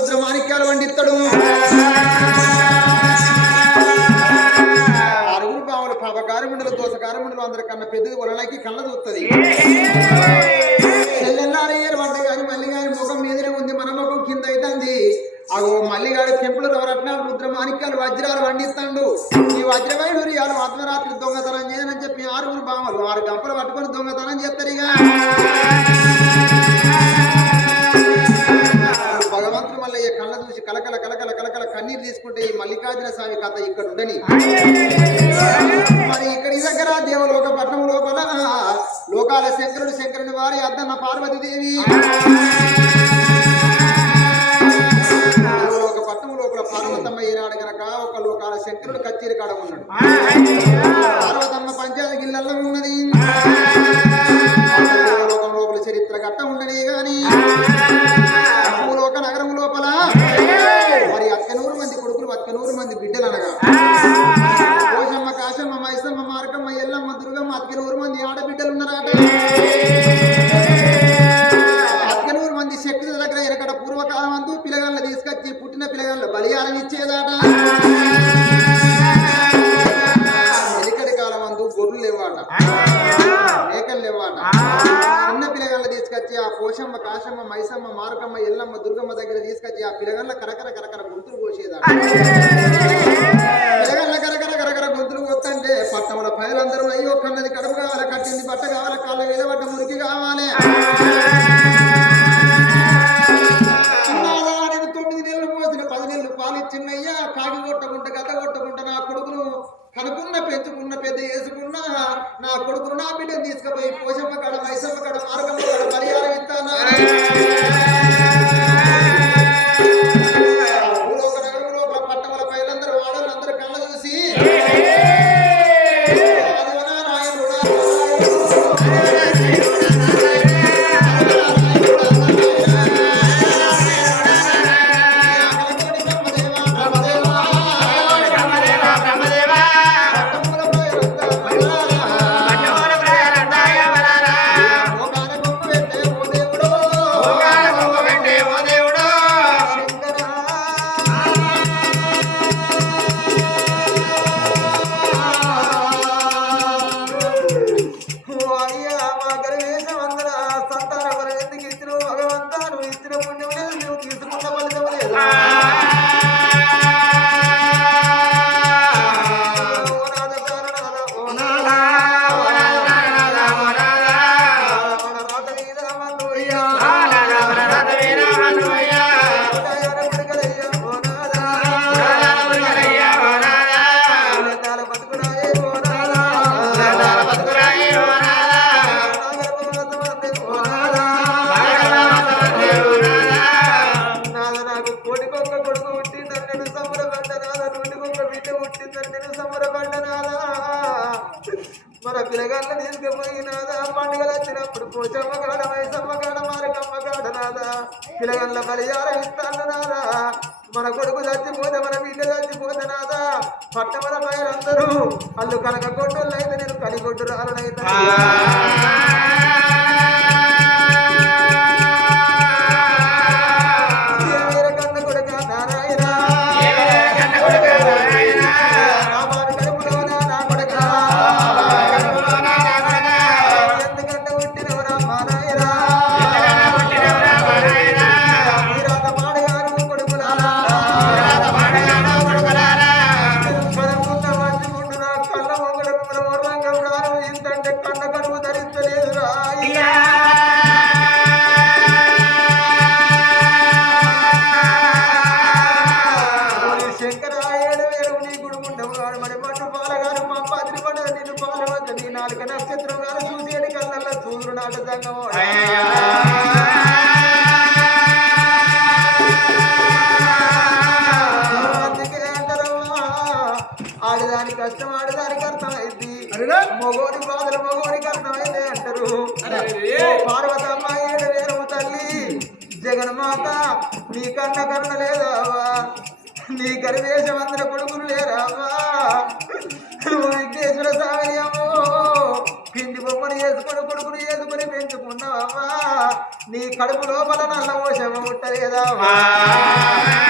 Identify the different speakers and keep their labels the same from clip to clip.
Speaker 1: రుద్రమాణిక్యాలు వండిస్తాడు ఆరుగురు బావులు పాపకారముండలు దోసకారముండలు అందరికన్నా పెద్దది వలనకి కళ్ళ చూస్తుంది చెల్లెల్లారయ్యారు వంట గాని మళ్ళీ గారి ముఖం మీదనే ఉంది మన ముఖం కింద అవుతుంది అగో మల్లిగాడు చెంపులు రవరత్నాలు రుద్రమాణిక్యాలు వజ్రాలు వండిస్తాడు. ఈ వజ్రవైడూర్యాలు ఆత్మరాత్రి దొంగతనం చేయనని చెప్పి ఆరుగురు బామలు ఆరు గంపలు పట్టుకొని దొంగతనం చేస్తారు ఇక. కలకల తీసుకుంటే ఈ మల్లికార్జున స్వామి కథ ఇక్కడ ఉండని. మరి ఇక్కడ ఈ దగ్గర దేవలోక పట్టణం లోపల లోకాల శంకరుడు శంకరుని వారి అద్దన్న పార్వతీదేవి. దేవలోక పట్టణం లోపల పార్వతమ్మ ఈనాడు గనక ఒక లోకాల శంకరుడు కచ్చేరి కాడ ఉన్నాడు. పార్వతమ్మ పంచాయతీ గిల్లల్లో ఉన్నది. లోకం లోపల చరిత్ర గట్ట ఉండనే గాని భూలోక నగరం లోపల ఆడబిడ్డలు అక్కనూరు మంది శక్తుల దగ్గర ఎరకడ పూర్వకాలం అందు పిల్లగాళ్ళ తీసుకొచ్చి పుట్టిన పిల్లగాళ్ళ బలియాలను ఇచ్చేదాట. వెలికటి కాలం అందు గొర్రెలు లేవాట. మేకలు లేవాట. చిన్న పిల్లగాళ్ళ తీసుకొచ్చి ఆ పోషమ్మ కాశమ్మ మైసమ్మ మార్కమ్మ ఎల్లమ్మ దుర్గమ్మ దగ్గర తీసుకొచ్చి ఆ పిల్లగాళ్ళ కరకర కరకర గుంతులు పోసేదాట పెద్ద వేసుకున్న నా కొడుకును నా బిడ్డను తీసుకుపోయి పోషమ్మ కాడ మైసమ్మ కాడ మార్గంలో పిల్లగాళ్ళ బలియారం మన కొడుకు చచ్చిపోతే మన బిడ్డ చచ్చిపోతే నాదా పట్టమల పైరందరూ అల్లు కనక కొట్టులు అయితే నేను కలిగొట్టు రాలనైతే పాలవద్ద నీ నాలుక నక్షత్రం గారు చూసి ఎడి కళ్ళల్లో సూర్యుడు నాట సంగం అందుకే అంటారమ్మా. ఆడదాని కష్టం ఆడదానికి అర్థమైంది. మగోని బాధలు మగోనికి అర్థమైంది అంటారు. పార్వతమ్మ ఏడు వేరు తల్లి. జగన్మాత నీ కన్న కన్న లేదావా? నీ గర్వేశమందర కొడుకులు లేరావా లోపల నల్ల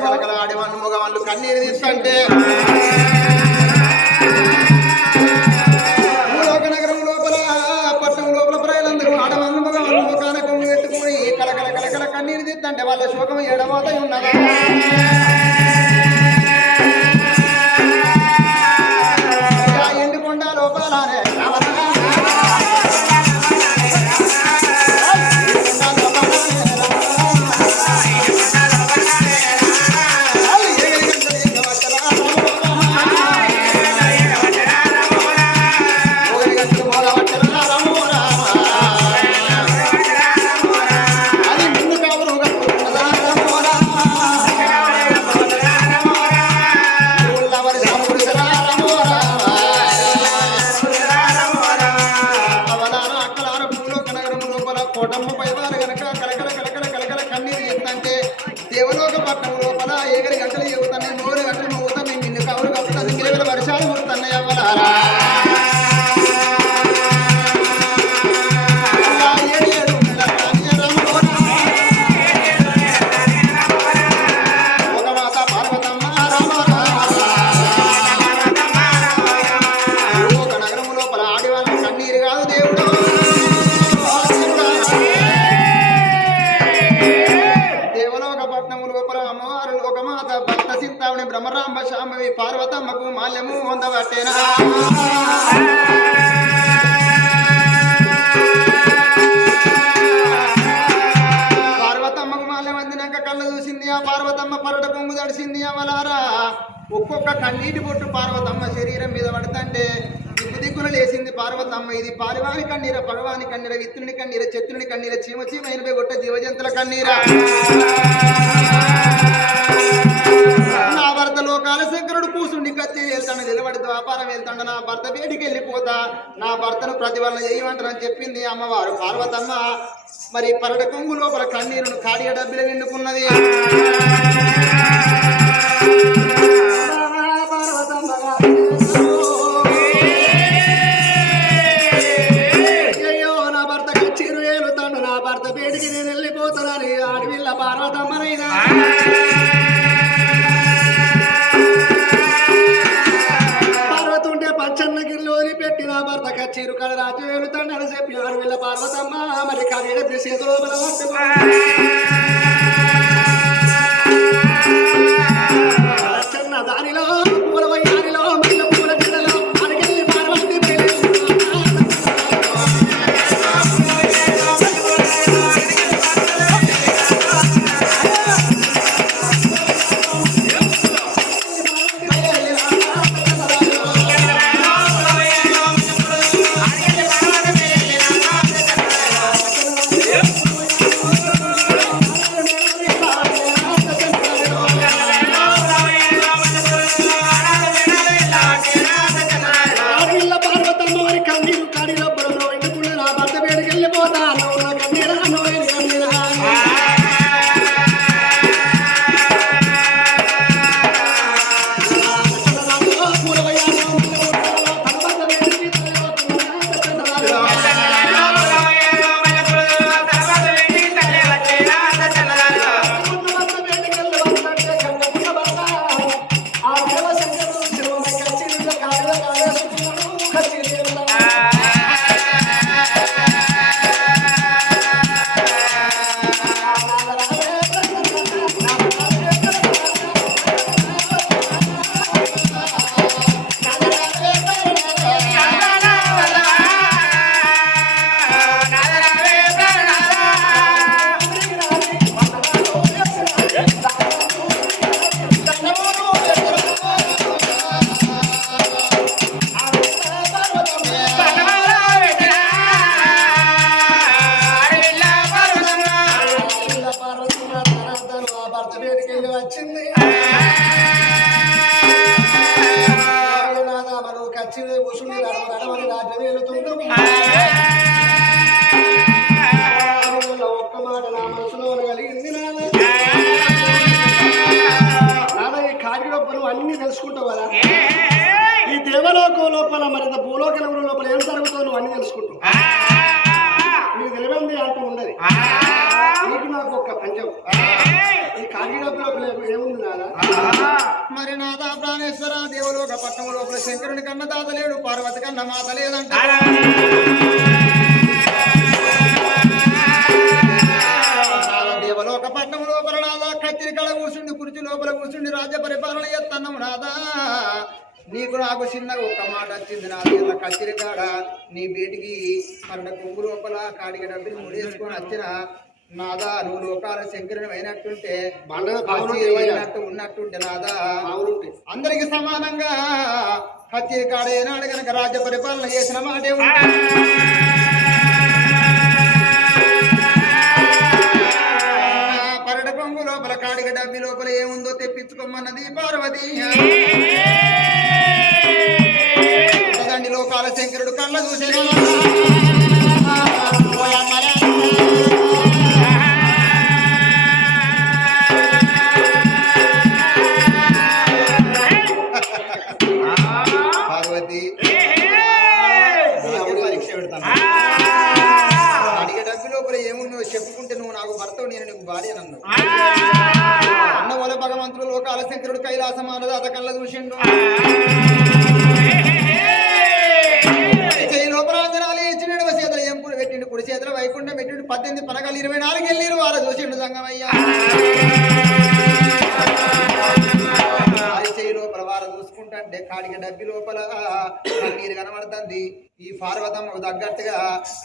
Speaker 1: కలకల ఆడేవాళ్ళు మగవాళ్ళు కన్నీరు తీస్తుంటే నగరం లోపల పట్టణం లోపల ప్రజలందరూ ఆడవాళ్ళు మగవాళ్ళు ముఖాన కొంగు కలకల కలకల కన్నీరు తీస్తుంటే వాళ్ళ శోకం ఏడవాత ఉన్నదా? పట్టణం లోపల ఏగరి గంటలు చెబుతాను ఒక్కొక్క కన్నీటి బొట్టు పార్వతమ్మ శరీరం మీద పడుతుంటే దిక్కు దిక్కులు లేసింది పార్వతమ్మ. ఇది పారివాని కన్నీర పగవాని కన్నీర విత్తుని కన్నీర చత్రుని కన్నీర చీమ చీమ ఎనభై కొట్ట జీవజంతుల కన్నీరా. నా భర్త లోకాల శంకరుడు కూసుండి కత్తి వెళ్తాను నిలబడి వ్యాపారం వెళ్తాడు నా భర్త వేడికి వెళ్ళిపోతా నా భర్తను ప్రతివలన చేయమంటారని చెప్పింది అమ్మవారు. పార్వతమ్మ మరి పరడ కొంగు లోపల కన్నీరును కాడిగా డబ్బులు నిండుకున్నది. చిన్న దేవలోకం లోపల మరింత భూలోకలముల లోపల? ఏం జరుగుతుందో నువ్వు అన్ని తెలుసుకుంటావు నీకు తెలివంది అంటూ ఉండదు. నీకు నాకు ఒక పంచం.
Speaker 2: ఈ కాకినాడ లోపల ఏముంది నాదా
Speaker 1: మరి నాదా ప్రాణేశ్వర దేవలోక పట్టణం లోపల శంకరుని కన్న తాత లేడు పార్వతి కన్న మాత లేదంట దేవలోక పట్టణం లోపల నాదా కత్తిరికడ కూర్చుండి కుర్చీ లోపల కూర్చుండి రాజ్య పరిపాలన ఎత్తన్నము నాదా? నీకు నాకు చిన్నగా ఒక్క మాట వచ్చింది నా ఇలా కత్తిరి కాడ నీ బేటికి మరణ కొంగు లోపల కాడికి డబ్బులు ముడేసుకొని వచ్చిన నాదా నువ్వు లోకాల శంకరుని అయినట్టుంటే? అయినట్టు ఉన్నట్టుంటే నాదా? అందరికి సమానంగా కత్తిరి కాడ ఏనాడు గనక రాజ్య పరిపాలన చేసిన మాటే పరడ కొంగు లోపల కాడిగ డబ్బి లోపల ఏముందో తెప్పించుకోమన్నది పార్వతి. దండి లోకాల శంకరుడు కళ్ళ చూసిన కైలాసం అన్నదాత కళ్ళ చూసిండు. చేయి లోపల అంజనాలు ఇచ్చిన చేతులు ఎంపులు పెట్టిండు కుడి చేతుల వైకుంఠం పెట్టిండు పద్దెనిమిది పనగాలు ఇరవై నాలుగు వెళ్ళిరు వారు చూసిండు సంగమయ్య. చూసుకుంటే కాడిక డబ్బి లోపల కన్నీరు కనబడుతుంది. ఈ పార్వతమ్మకు తగ్గట్టుగా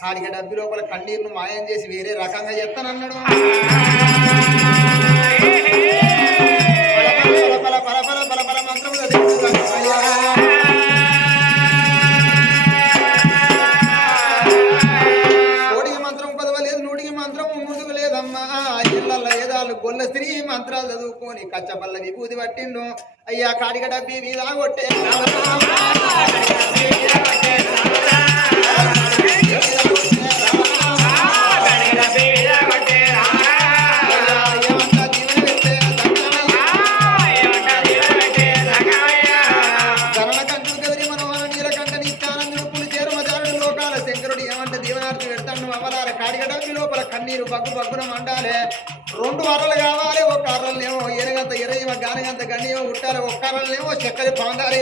Speaker 1: కాడిక డబ్బి లోపల కన్నీరును మాయం చేసి వేరే రకంగా చెప్తానన్నాడు. గొల్ల స్త్రీ మంత్రాలు చదువుకొని కచ్చపల్ల విభూతి పట్టిండు అయ్యా కాడిగడ డబ్బి మీద కొట్టే అరలనేమో చక్కర పాందారి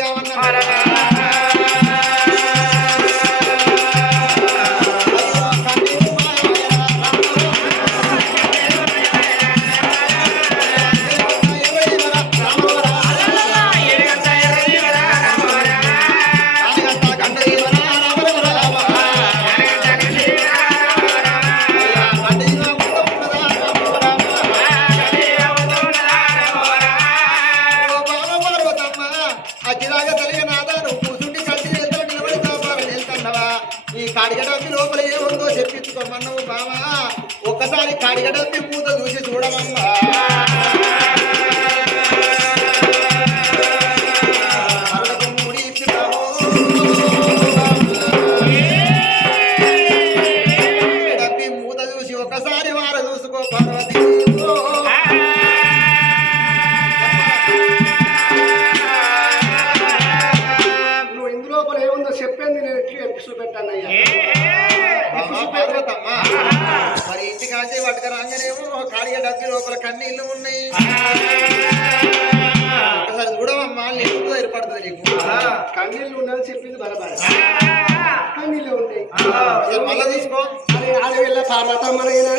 Speaker 1: మళ్ళా తీసుకో.
Speaker 2: అరే ఆడవిల్ల పార్వతమ్మనైనా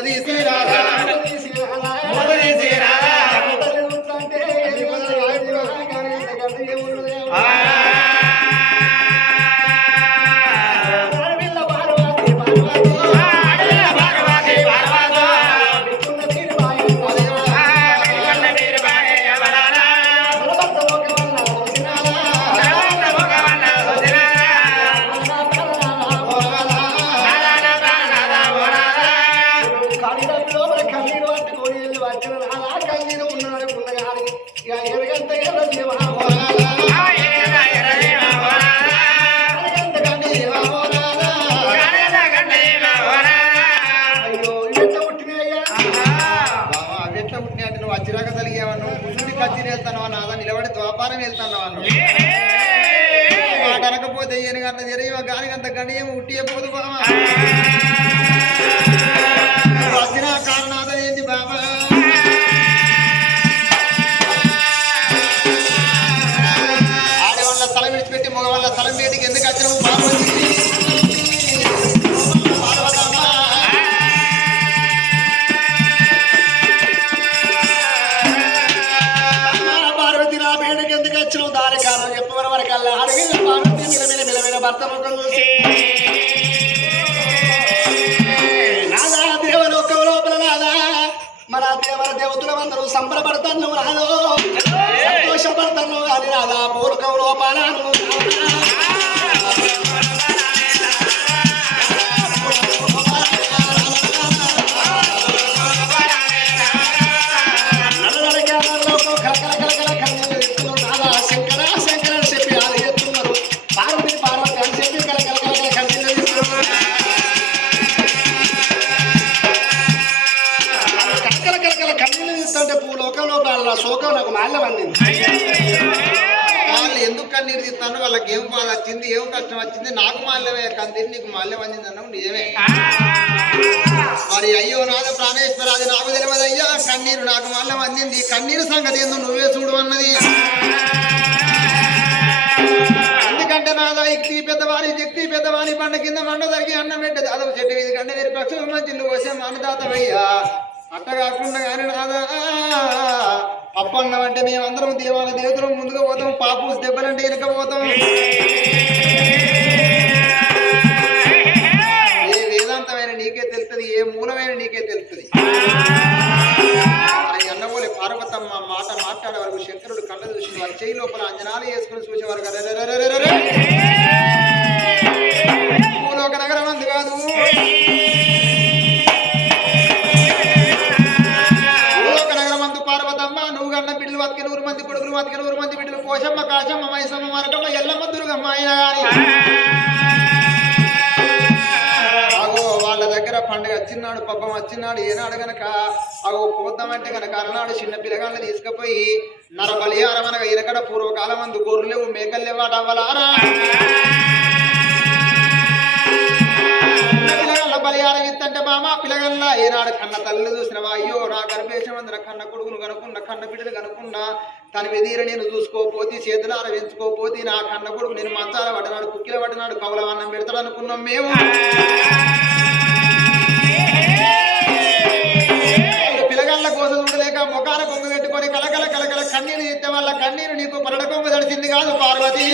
Speaker 2: పది శ్రీరాధా ఇంటి కచ్చి వెళ్తాను అన్న అదా నిలబడి ద్వాపారం వెళ్తాను అన్న మాట అనకపోతే ఈయన గంట జరిగి గాని
Speaker 1: గంట పోదు
Speaker 2: బావా సంబరపడతాను నాదో సంతోషపడతాను అని నాదా పూలకం లోపల భూలోకంలో శోకం నాకు మాల్యం అందింది
Speaker 1: వాళ్ళు ఎందుకు కన్నీరు తీస్తాను వాళ్ళకి ఏం బాధ వచ్చింది ఏం కష్టం వచ్చింది నాకు మాల్యమే కంది నీకు మాల్యం అందింది అన్నావు నిజమే మరి అయ్యో నాద ప్రాణేశ్వర అది నాకు తెలియదు అయ్యా కన్నీరు నాకు మాల్యం అందింది కన్నీరు సంగతి ఏందో నువ్వే చూడు అన్నది ఎందుకంటే నాదా ఎక్తి పెద్దవారి శక్తి పెద్దవారి పండ కింద మండ జరిగి అన్నం పెట్టే అదొక చెట్టు ఇది కంటే నేను పక్షుల మంచిలు పోసే అన్నదాతవయ్యా అట్ట కాకుండా కానీ నాదా అప్పన్నం అంటే మేమందరం దేవాల దేవతలు ముందుకు పోతాం పాపూస్ దెబ్బలంటే వెనుక పోతాం. ఏ వేదాంతమైన నీకే తెలుస్తుంది ఏ మూలమైన నీకే తెలుస్తుంది. అని పార్వతమ్మ మాట మాట్లాడే వరకు శంకరుడు కళ్ళ చూసి వారి చేయి లోపల అంజనాలు వేసుకుని చూసేవారు కదా. మంది కొడుకులు మంది బిడ్డలు కోశమ్మ కాశమ్మ మైసమ్మ మరకమ్మ ఎల్లమ్మ దుర్గమ్మ అయినా కానీ వాళ్ళ దగ్గర పండుగ వచ్చినాడు పబ్బం వచ్చినాడు ఏనాడు గనక అగో పోద్దామంటే గనక అలనాడు చిన్న పిల్లగాళ్ళని తీసుకుపోయి నర బలిహారం అనగా ఇరకడ పూర్వకాలం అందు గొర్రెలు లేవు మేకలు లేవాట బలిహారం ఇత్తంటే మామ పిల్లగల్ల ఏనాడు కన్న తల్లి చూసినవా? అయ్యో నా గర్భేశం అందర కన్న కొడుకును కనుక్కున్న కన్న బిడ్డను కనుక్కున్నా తన వెదీర నేను చూసుకోపోతే చేతులార పెంచుకోపోతే నా కన్న కొడుకు నేను మంచాల పడినాడు కుక్కిల పడినాడు కవల అన్నం పెడతాడు అనుకున్నాం మేము పిల్లగాళ్ళ కోసం ఉండలేక ముఖాన కొంగు పెట్టుకొని కలకల కలకల కన్నీరు ఇస్తే వాళ్ళ కన్నీరు నీకు పరడ కొంగు తడిచింది కాదు పార్వతి.